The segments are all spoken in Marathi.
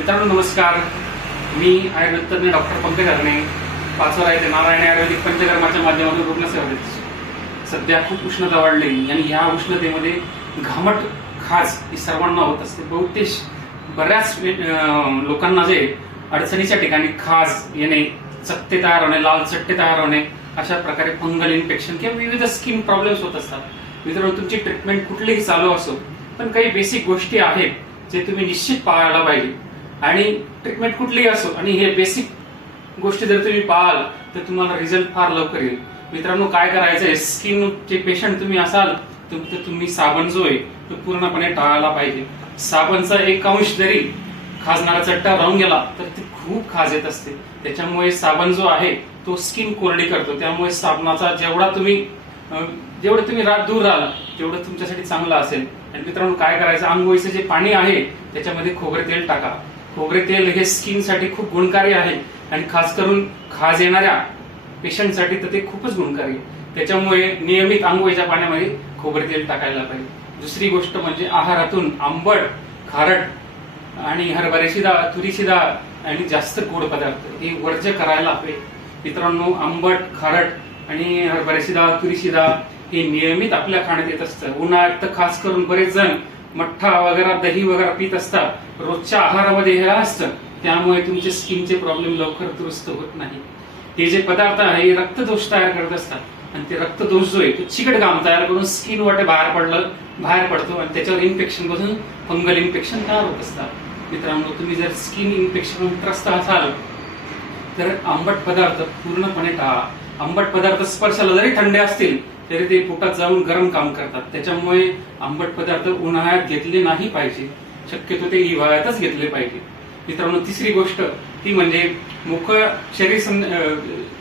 मित्रांनो नमस्कार, मी आयुर्वेद तज्ञ डॉक्टर पंकज हरणे, पाचोरा येथे नारायणी आयुर्वेदिक पंचकर्माच्या माध्यमातून रुग्णसेवा देतो. सध्या खूप उष्णता वाढली आणि या उष्णतेमध्ये घामट खाज ही सर्वांना होत असते. बहुतेक बऱ्याच लोकांना जे अडचणीच्या ठिकाणी खाज येणे, चट्टे तयार होणे, लाल चट्टे तयार होणे, अशा प्रकारे फंगल इन्फेक्शन किंवा विविध स्किन प्रॉब्लेम्स होत असतात. मित्रांनो, तुमची ट्रीटमेंट कुठलीही चालू असो, पण काही बेसिक गोष्टी आहेत जे तुम्ही निश्चित पाळायला पाहिजे. आणि ट्रीटमेंट कुठलीही असो आणि हे बेसिक गोष्टी जर तुम्ही पाळाल तर तुम्हाला रिझल्ट फार लवकर येईल. मित्रांनो, काय करायचंय, स्किनचे पेशंट तुम्ही असाल तर तुम्ही साबण जो आहे तो पूर्णपणे टाळायला पाहिजे. साबणचा एक अंश जरी खाजणारा चट्टा राहून गेला तर ती खूप खाज येत असते. त्याच्यामुळे साबण जो आहे तो स्किन कोरडी करतो. त्यामुळे साबणाचा जेवढं तुम्ही दूर राहाल तेवढं तुमच्यासाठी चांगलं असेल. आणि मित्रांनो, काय करायचं, आंघोळीचं जे पाणी आहे त्याच्यामध्ये खोबरे तेल टाका. खोबरे तेल हे स्किन साठी खूप गुणकारी आहे आणि खास करून खाज येणाऱ्या पेशंटसाठी तर ते खूपच गुणकारी आहे. त्याच्यामुळे नियमित आंघोळीच्या पाण्यामध्ये खोबरे तेल टाकायला पाहिजे. दुसरी गोष्ट म्हणजे आहारातून आंबट, खारट आणि हरभऱ्याची डाळ, तुरीची डाळ आणि जास्त गोड पदार्थ हे वर्ज्य करायला हवे. मित्रांनो, आंबट, खारट आणि हरभऱ्याची डाळ, तुरीची डाळ हे नियमित आपल्या खाण्यात येत असतं. उन्हाळ्यात तर खास करून बरेच जण मठ्ठा वगैरे, दही वगैरे पित असतात. रोजच्या आहारामध्ये हे असतं, त्यामुळे तुमचे स्किनचे प्रॉब्लेम लवकर दुरुस्त होत नाही. हे जे पदार्थ आहे हे रक्तदोष तयार करत असतात आणि ते रक्तदोष जो आहे तो चिकट घाम तयार करून स्किन वाटे बाहेर पडतो आणि त्याच्यावर इन्फेक्शन बसून फंगल इन्फेक्शन तयार होत असतात. मित्रांनो, तुम्ही जर स्किन इन्फेक्शन त्रस्त असाल तर आंबट पदार्थ पूर्णपणे टाळा. आंबट पदार्थ स्पर्शाला जरी थंड असतील तरी ते पोटात जाऊन गरम काम करतात. त्याच्यामुळे आंबट पदार्थ उन्हाळ्यात घेतले नाही पाहिजे. शक्यतो ते हिवाळ्यातच घेतले पाहिजे. मित्रांनो, तिसरी गोष्ट ती म्हणजे मोकळं शरीर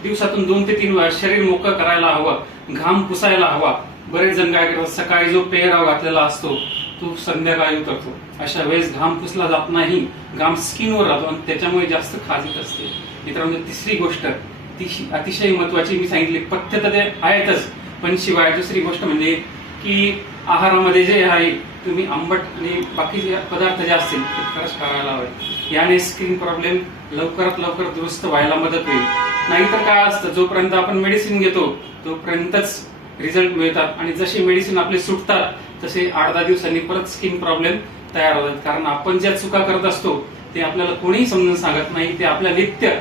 दिवसातून 2 ते 3 वेळा शरीर मोकळं करायला हवं, घाम पुसायला हवा. बरेच जण काय करतात, सकाळी जो पेहराव घातलेला असतो तो संध्याकाळी उतरतो. अशा वेळेस घाम पुसला जात नाही, घाम स्किनवर राहतो आणि त्याच्यामुळे जास्त खाज येत असते. मित्रांनो, तिसरी गोष्ट ती अतिशय महत्वाची, मी सांगितली पथ्य तर ते आहेतच, पण शिवाय दुसरी गोष्ट म्हणजे की आहारामध्ये जे आहे तुम्ही आंबट आणि बाकीचे पदार्थ जे असतील ते खरंच टाळायला हवे. याने स्किन प्रॉब्लेम लवकरात लवकर दुरुस्त व्हायला मदत होईल. नाहीतर काय असतं, जोपर्यंत आपण मेडिसिन घेतो तोपर्यंतच रिझल्ट मिळतात आणि जसे मेडिसिन आपले सुटतात तसे 8-10 दिवसांनी परत स्किन प्रॉब्लेम तयार होतात. कारण आपण ज्या चुका करत असतो ते आपल्याला कोणीही समजून सांगत नाही, ते आपल्या नित्य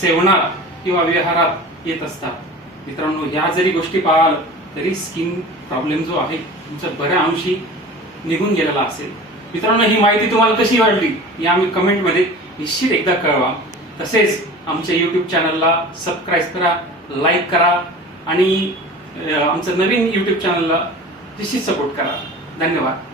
सेवनात किंवा व्यवहारात येत असतात. मित्रांनो, ह्या जरी गोष्टी पाळाल तरी स्किन प्रॉब्लेम जो आहे तुमचा बऱ्या अंशी निघून गेलेला असेल. मित्रांनो, ही माहिती तुम्हाला कशी वाटली या आम्ही कमेंटमध्ये निश्चित एकदा कळवा. तसेच आमच्या युट्यूब चॅनलला सबस्क्राईब करा, लाईक करा आणि आमचं नवीन युट्यूब चॅनलला निश्चित सपोर्ट करा. धन्यवाद.